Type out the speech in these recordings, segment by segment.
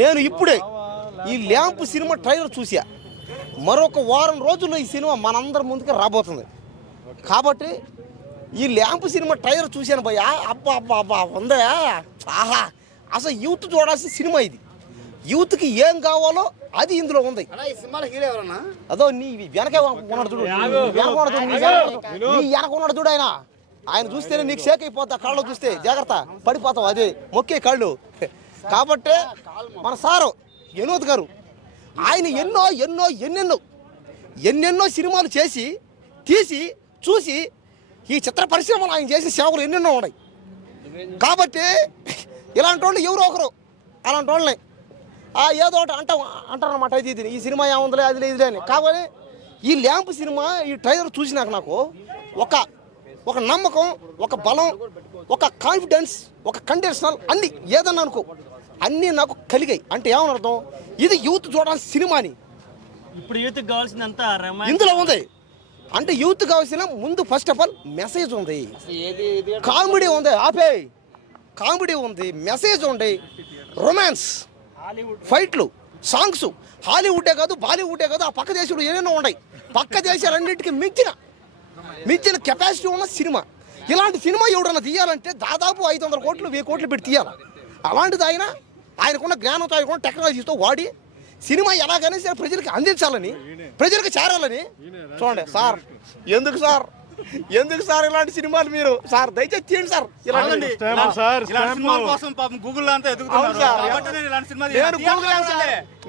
నేను ఇప్పుడే ఈ ల్యాంప్ సినిమా ట్రైలర్ చూసా. మరొక వారం రోజుల్లో ఈ సినిమా మనందరి ముందుకే రాబోతుంది. కాబట్టి ఈ ల్యాంప్ సినిమా ట్రైలర్ చూశాను భయ్యా. అబ్బా అబ్బా అబ్బా ఉందా, ఆహా, అసలు యూత్ చూడాల్సిన సినిమా ఇది. యూత్కి ఏం కావాలో అది ఇందులో ఉంది. అదో నీ వెనకే ఉన్నాడు చూడు, నీ వెనక ఉన్నాడు చూడు. ఆయన చూస్తేనే నీకు షేక్ అయిపోతా, కళ్ళు చూస్తే జాగ్రత్త పడిపోతావు, అదే మొక్కే కళ్ళు. కాబట్టి మన సారు వినోద్ గారు ఆయన ఎన్నెన్నో సినిమాలు చేసి తీసి చూసి ఈ చిత్ర పరిశ్రమలో ఆయన చేసిన సేవలు ఎన్నెన్నో ఉన్నాయి. కాబట్టి ఇలాంటి వాళ్ళు ఎవరో ఒకరు అలాంటి వాళ్ళని ఏదో ఒకటి అంటారనమాట. ఇది ఈ సినిమా ఏముందిలే అది ఇదిలే అని. కాబట్టి ఈ ల్యాంప్ సినిమా ఈ ట్రైలర్ చూసినాక నాకు ఒక నమ్మకం, ఒక బలం, ఒక కాన్ఫిడెన్స్, ఒక కండిషనల్ అన్నీ ఏదన్నా అనుకో అన్నీ నాకు కలిగాయి. అంటే ఏమని అర్థం, ఇది యూత్ చూడాల్సిన సినిమాని ఇప్పుడు యూత్ కావాల్సిందంతా ఇందులో ఉంది. అంటే యూత్ కావాల్సిన ముందు ఫస్ట్ ఆఫ్ ఆల్ మెసేజ్ ఉంది, కామెడీ ఉంది, కామెడీ ఉంది, మెసేజ్ ఉంది, రొమాన్స్, ఫైట్లు, సాంగ్స్. హాలీవుడ్డే కాదు, బాలీవుడ్డే కాదు, ఆ పక్క దేశాలు ఏమేమో ఉన్నాయి. పక్క దేశాలన్నింటికి మించిన కెపాసిటీ ఉన్న సినిమా. ఇలాంటి సినిమా ఎవడన్నా తీయాలంటే దాదాపు 500 కోట్లు 1000 కోట్లు పెట్టి తీయాలి. అలాంటిది ఆయనకున్న జ్ఞానంతో, ఆయనకున్న టెక్నాలజీతో వాడి సినిమా ఎలాగైనా సరే ప్రజలకు అందించాలని, ప్రజలకు చేరాలని. చూడండి సార్, ఎందుకు సార్ ఇలాంటి సినిమాలు మీరు సార్ దయచేసి తీయండి సార్.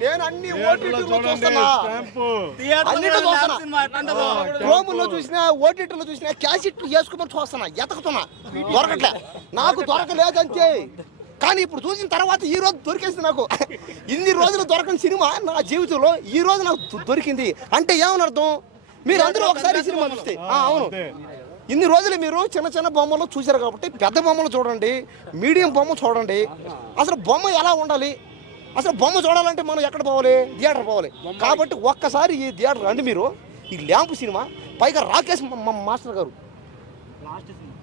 నేను అన్ని క్రోముల్లో చూసినా, ఓటీటీలో చూసినా, క్యాసెట్లు వేసుకోమని చూస్తున్నా, ఎతకుతున్నా, దొరకట్లే, నాకు దొరకలేదంతే. కానీ ఇప్పుడు చూసిన తర్వాత ఈ రోజు దొరికేసింది నాకు. ఇన్ని రోజులు దొరకని సినిమా నా జీవితంలో ఈ రోజు నాకు దొరికింది. అంటే ఏమని అర్థం, మీరు అందరూ ఒకసారి సినిమా చూస్తే అవును, ఇన్ని రోజులు మీరు చిన్న బొమ్మలు చూశారు కాబట్టి పెద్ద బొమ్మలు చూడండి, మీడియం బొమ్మ చూడండి. అసలు బొమ్మ ఎలా ఉండాలి, అసలు బొమ్మ చూడాలంటే మనం ఎక్కడ పోవాలి, థియేటర్ పోవాలి. కాబట్టి ఒక్కసారి ఈ థియేటర్ రండి మీరు. ఈ ల్యాంప్ సినిమా, పైగా రాకేష్ మాస్టర్ గారు,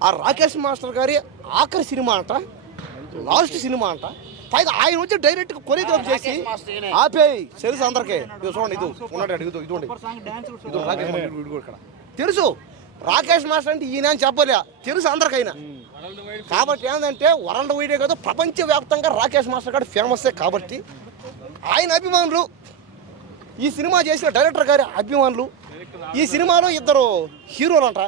ఆ రాకేష్ మాస్టర్ గారి ఆఖరి సినిమా అంట, లాస్ట్ సినిమా అంట. పైగా ఆయన వచ్చి డైరెక్ట్గా కొరియోగ్రాఫ్ చేసి ఆపేయి తెలుసు అందరికీ. ఇది చూడండి, ఇది ఉన్నాడు, ఇదిగోండి, ఇక్కడ తెలుసు రాకేష్ మాస్టర్ అంటే ఈయన అని చెప్పలే, తెలుసు అందరికైనా. కాబట్టి ఏంటంటే వరల్డ్ వైడే కాదు, ప్రపంచవ్యాప్తంగా రాకేష్ మాస్టర్ గారు ఫేమస్సే. కాబట్టి ఆయన అభిమానులు, ఈ సినిమా చేసిన డైరెక్టర్ గారి అభిమానులు, ఈ సినిమాలో 2 హీరోలు అంట.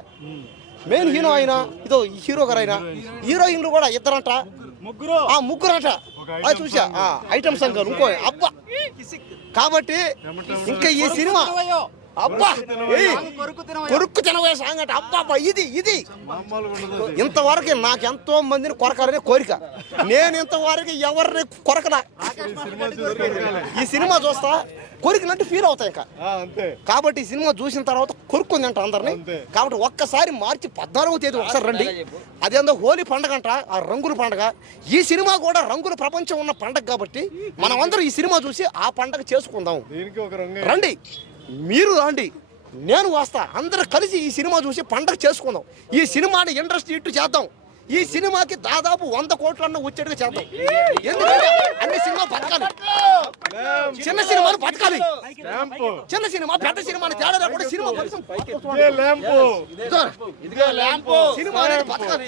మెయిన్ హీరో ఆయన, ఇదో హీరో గారు ఆయన, హీరోయిన్లు కూడా 2 అంట, ముగ్గురంట. అది చూసా ఐటమ్ సంఘాలు ఇంకో అబ్బా. కాబట్టి ఇంకా ఈ సినిమా అబ్బా కొరుక్కు తినవే సాంగ్ అంటే అబ్బా ఇది ఇంతవరకు నాకు ఎంతో మందిని కొరకాలనే కోరిక. నేను ఇంతవరకు ఎవరిని కొరకలా. ఈ సినిమా చూస్తా కొరికినట్టు ఫీల్ అవుతాయి ఇంకా. కాబట్టి ఈ సినిమా చూసిన తర్వాత కొరుక్కుంది అంట అందరినీ. కాబట్టి ఒక్కసారి మార్చి 14వ తేదీ ఒకసారి రండి. అదేందో హోలీ పండుగ అంట, ఆ రంగుల పండుగ. ఈ సినిమా కూడా రంగుల ప్రపంచం ఉన్న పండుగ కాబట్టి మనం అందరం ఈ సినిమా చూసి ఆ పండుగ చేసుకుందాం. రండి, మీరు రండి, నేను వస్తా, అందరూ కలిసి ఈ సినిమా చూసి పండగ చేసుకుందాం. ఈ సినిమాని ఇండస్ట్రీ ఇట్టు చేద్దాం. ఈ సినిమాకి దాదాపు 100 కోట్లన్న వచ్చేట్టుగా చేద్దాం. ఎందుకంటే అన్ని సినిమా బతకాలి, చిన్న సినిమాలు బతకాలి. చిన్న సినిమా పెద్ద సినిమా తేడా లేకుండా సినిమా సినిమా బతకాలి.